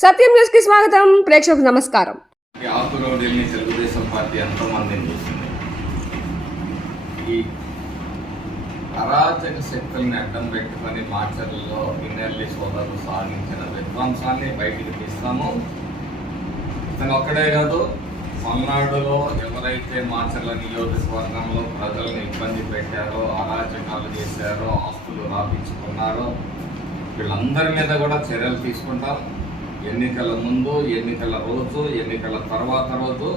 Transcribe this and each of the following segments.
సత్యం news కి స్వాగతం. ప్రేక్షకులకు నమస్కారం. ఆకులో ఢిల్లీ తెలుగుదేశం పార్టీ ఎంతో మందిని చేసింది. ఈ అరాచక శక్తుల్ని అడ్డం పెట్టుకొని మాచర్లలో ఇన్నెల్లి సోదరులు సాగించిన విధ్వంసాన్ని బయటికి తీస్తాము. ఇతను ఒక్కడే కాదు, పల్నాడులో ఎవరైతే మాచర్ల నియోజకవర్గంలో ప్రజలను ఇబ్బంది పెట్టారో, అరాచకాలు చేశారో, ఆస్తులు రాపించుకున్నారో వీళ్ళందరి మీద కూడా చర్యలు తీసుకుంటాం. ఎన్నికల ముందు, ఎన్నికల రోజు, ఎన్నికల తర్వాత రోజు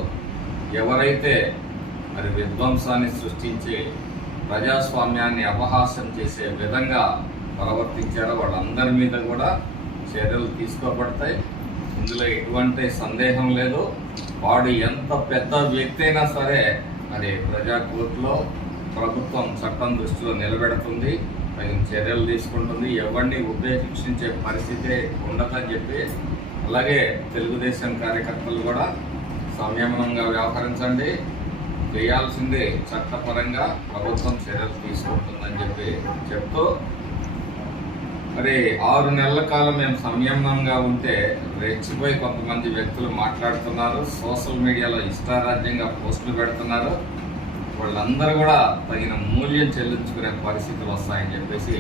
ఎవరైతే మరి విధ్వంసాన్ని సృష్టించి ప్రజాస్వామ్యాన్ని అపహాస్యం చేసే విధంగా ప్రవర్తించారో వాళ్ళందరి మీద కూడా చర్యలు తీసుకోబడతాయి. ఇందులో ఎటువంటి సందేహం లేదు. వాడు ఎంత పెద్ద వ్యక్తి అయినా సరే మరి ప్రజా కోర్టులో ప్రభుత్వం చట్టం దృష్టిలో నిలబెడుతుంది, తగిన చర్యలు తీసుకుంటుంది. ఎవరిని ఉపేక్షించే పరిస్థితి ఉండదని చెప్పి, అలాగే తెలుగుదేశం కార్యకర్తలు కూడా సంయమనంగా వ్యవహరించండి. చేయాల్సిందే చట్టపరంగా ప్రభుత్వం చర్యలు తీసుకుంటుందని చెప్పి చెప్తూ, మరి 6 నెలల కాలం మేము సంయమనంగా ఉంటే రెచ్చిపోయి కొంతమంది వ్యక్తులు మాట్లాడుతున్నారు, సోషల్ మీడియాలో ఇష్టారాజ్యంగా పోస్టులు పెడుతున్నారు. వాళ్ళందరూ కూడా తగిన మూల్యం చెల్లించుకునే పరిస్థితులు వస్తాయని చెప్పేసి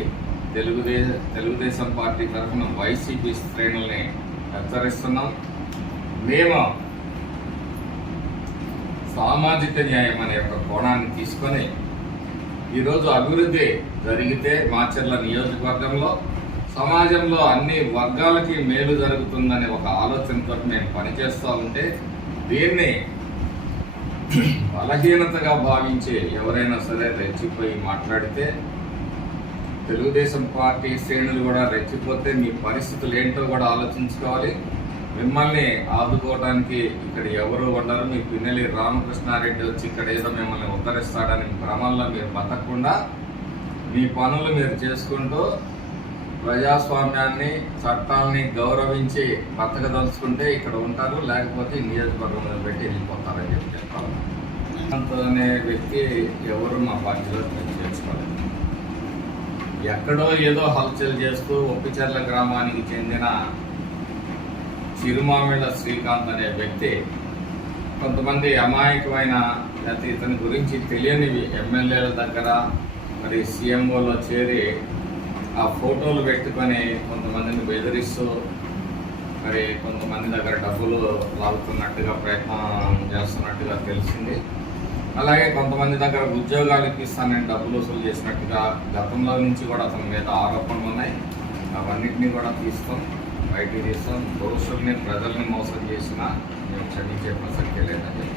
తెలుగుదేశం పార్టీ తరఫున వైసీపీ శ్రేణుల్ని హెచ్చరిస్తున్నాం. మేము సామాజిక న్యాయం అనే ఒక కోణాన్ని తీసుకొని ఈరోజు అభివృద్ధి జరిగితే మాచర్ల నియోజకవర్గంలో సమాజంలో అన్ని వర్గాలకి మేలు జరుగుతుందనే ఒక ఆలోచనతో మేము పనిచేస్తూ ఉంటే, దీన్ని బలహీనతగా భావించి ఎవరైనా సరే రెచ్చిపోయి మాట్లాడితే, తెలుగుదేశం పార్టీ శ్రేణులు కూడా రెచ్చిపోతే మీ పరిస్థితులు ఏంటో కూడా ఆలోచించుకోవాలి. మిమ్మల్ని ఆదుకోవడానికి ఇక్కడ ఎవరు ఉండరు. మీ పిన్నెల్లి రామకృష్ణారెడ్డి వచ్చి ఇక్కడ ఏదో మిమ్మల్ని ఉద్ధరిస్తాడని భ్రమంలో మీరు బతకకుండా మీ పనులు మీరు చేసుకుంటూ ప్రజాస్వామ్యాన్ని, చట్టాలని గౌరవించి బతకదలుచుకుంటే ఇక్కడ ఉంటారు, లేకపోతే నియోజకవర్గంలో పెట్టి వెళ్ళిపోతారని చెప్పి చెప్తాను. అనే వ్యక్తి ఎవరు మా పార్టీలో చేసుకోలేదు. ఎక్కడో ఏదో హల్చల్ చేస్తూ ఒప్పిచర్ల గ్రామానికి చెందిన చిరుమామిళ్ళ శ్రీకాంత్ అనే వ్యక్తి కొంతమంది అమాయకమైన, లేకపోతే ఇతని గురించి తెలియని ఎమ్మెల్యేల దగ్గర మరి సీఎంఓలో చేరి ఆ ఫోటోలు పెట్టుకొని కొంతమందిని బెదిరిస్తూ మరి కొంతమంది దగ్గర డబ్బులు లాగుతున్నట్టుగా ప్రయత్నం చేస్తున్నట్టుగా తెలిసింది. అలాగే కొంతమంది దగ్గర ఉద్యోగాలకు ఇస్తానని డబ్బులు వసూలు చేసినట్టుగా గతంలో నుంచి కూడా అతని మీద ఆరోపణలు ఉన్నాయి. అవన్నింటినీ కూడా బయటికి తీస్తాం. దోషుల్ని, ప్రజల్ని మోసం చేసినా మేము క్షమించే ప్రసక్తే లేదని